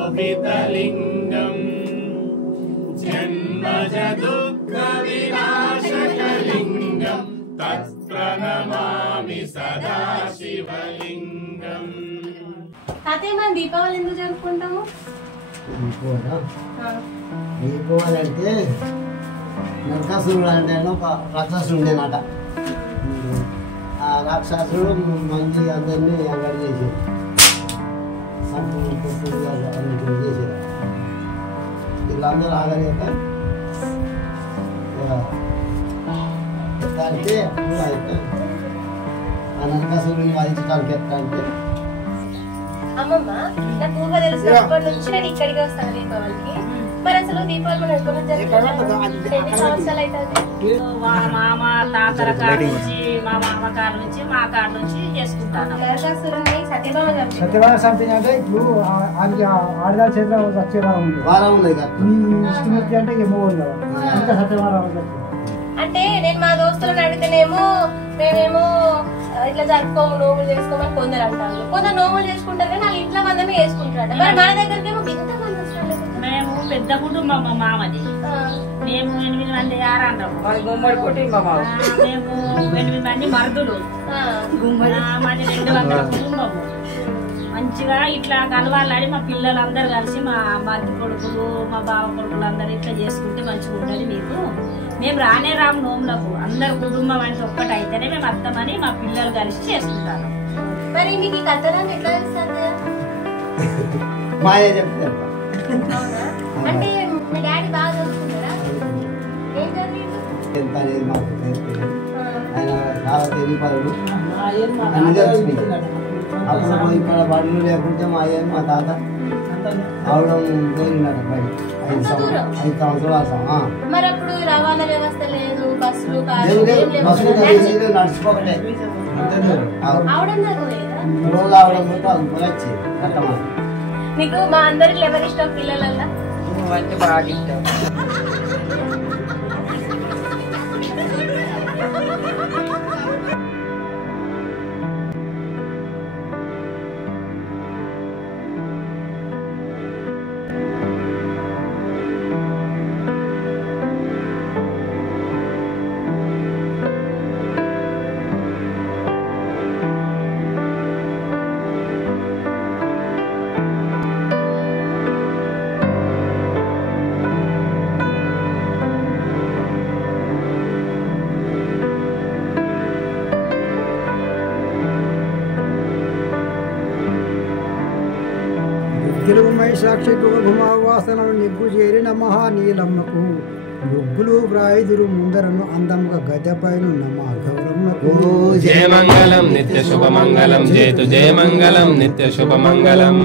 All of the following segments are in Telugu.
शोभितलिङ्गम् जन्मज दुःख विनाशकलिङ्गम् तत्प्रणमामि सदा शिवलिङ्गम्। తాతయ్య మనం దీపావళి ఎందుకు జరుపుకుంటాము? దీపావళి అంటే నరకాసురుడు అంటే ఒక రాక్షసుడు ఉండేనట. ఆ రాక్షసుడు మంచి అందరినీ అంగడి చేసేది, చేసేది. వీళ్ళందరూ ఆగలేక అంటే ఆ నరకాసురుడిని వధించడానికి ఎట్లా అంటే అమ్మమ్మ నాకు ఊహ తెలిసినప్పటి నుంచి నేను ఇక్కడికి వస్తాను దీపావళికి. మరి అసలు దీపావళి మనం ఎక్కడ ఎన్ని సంవత్సరాలు అవుతుంది? మా మామ తాతల కాడ నుంచి మా మామ కాడ నుంచి మా కాడ నుంచి చేసుకుంటాను. నరకాసురుడిని సత్యవారం సంథింగ్ అంటే ఇప్పుడు ఆడదాని చేతిలో వచ్చే వారం ఉంది, వారం ఉంది. విష్ణుమూర్తి అంటే ఏమో ఇంకా సత్యవారం అంటే నేను మా దోస్తులను అడిగితేనేమో మేమేమో ఇట్లా జరుపుకోము, నోములు చేసుకోమని కొందరు అంటారు. కొందరు నోములు చేసుకుంటారు కానీ వాళ్ళు ఇంట్లో మందమే చేసుకుంటారు. మరి మన దగ్గరికి ఏమో ఇంత మంది వస్తారు. మేము పెద్ద కుటుంబం, మా మామది. మేము 8 మంది ఆరాండ్రం, మేము 8 మంది మరుదులు, మాది 200 కుటుంబము. మంచిగా ఇట్లా కలవాలని మా పిల్లలందరూ కలిసి మా మరిది కొడుకులు మా బావ కొడుకులు అందరూ ఇట్లా చేసుకుంటే మంచిగా ఉంటుంది. మీకు మేము రానే రాము నోములకు, అందరు కుటుంబం అంటే ఒక్కటి అయితేనే మేము అర్థమని మా పిల్లలు కలిసి చేసుకుంటాను. మరి మీకు ఈ కథనాన్ని ఎట్లా తెలుస్తుంది? మాయ చెప్తారు. అంటే మీ డాడీ బాగా చదువుకున్నారా? ఏం చదివిండు? ఎంత అనేది మాకు తెలియదు. ఆయన చాలా తెలియపరుడు అన్ని తెలిసింది. అప్పుడు ఇక్కడ బడులు లేకుంటే మా అయ్య మా తాత అవడం పోయినాడు బయట 5 సంవత్సరాలు. మరి అప్పుడు రవాణా వ్యవస్థ లేదు, బస్సులు బస్సులు నడుచుకోకటే అవడం జరగలేదా? రోజు అవడం పోతే అది కూడా వచ్చేది కట్టమని. మీకు మా అందరికి ఎవరి ఇష్టం పిల్లలల్లా? బాగా ఇష్టం. తెలుగుమై సాక్షి భూమావాసనం నిగ్గు చేరిన మహానీలమ్మకు ముగ్గులు వ్రాయుదురు ముందరను అందముగా గద్దెపైన మా గౌరమ్మకు. జయమంగళం నిత్య శుభమంగళం జయతు జయమంగళం నిత్య శుభమంగళం.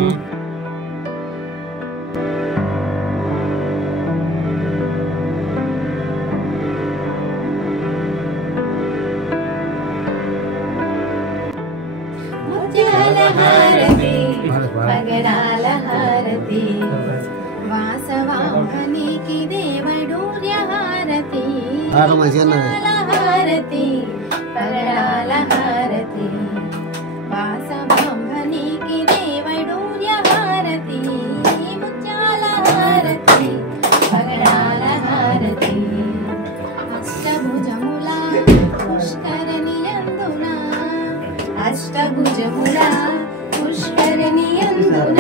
పగడాల హారతి వాసవానికి దేవుడూర్య హారతి హారతి పగడాల హారతి వాసవానికి దేవుడూర్య హారతి ముత్యాల హారతి పగడాల హారతి అష్టభుజముల పుష్కరిణియందున అష్టభుజముల పుష్కరిణియందున